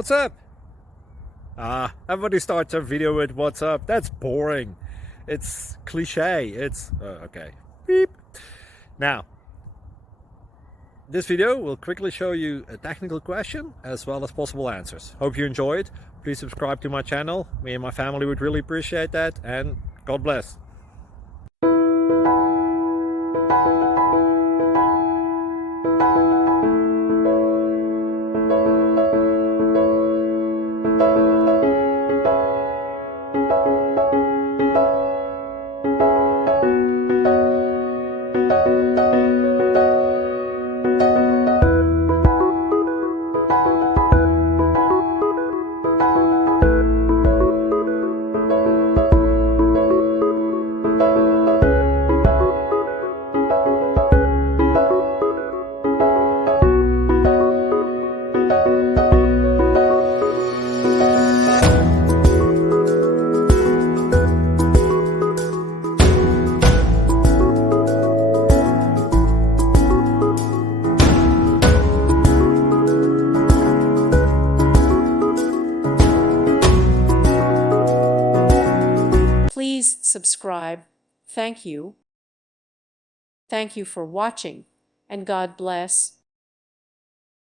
What's up? Everybody starts a video with what's up. That's boring. It's cliche. It's okay. Beep. Now, this video will quickly show you a technical question as well as possible answers. Hope you enjoy it. Please subscribe to my channel. Me and my family would really appreciate that, and God bless. Please subscribe. Thank you. Thank you for watching, and God bless.